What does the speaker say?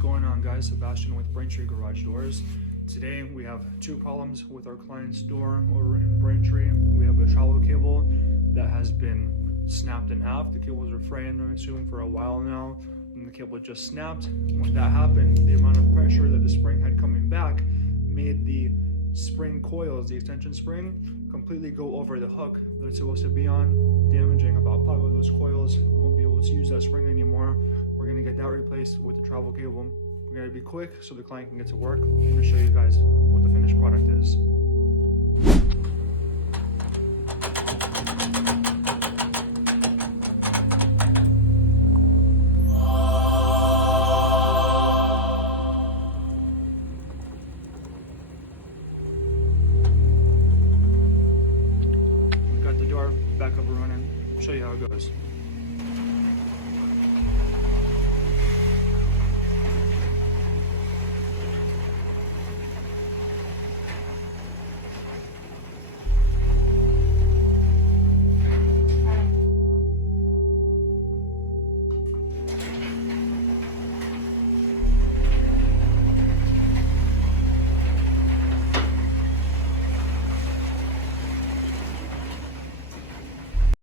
going on, guys? Sebastian with Braintree Garage Doors. Today we have two problems with our client's door over in Braintree. We have a shallow cable that has been snapped in half. The cables are fraying, I assume, for a while now, and the cable just snapped. When that happened, the amount of pressure that the spring had coming back made the spring coils, the extension spring, completely go over the hook that it's supposed to be on, damaging about 5 of those coils. We won't be able to use that spring anymore. We're going to get that replaced with the travel cable. We're going to be quick so the client can get to work. I'm going to show you guys what the finished product is. Got the door back up and running. I'll show you how it goes.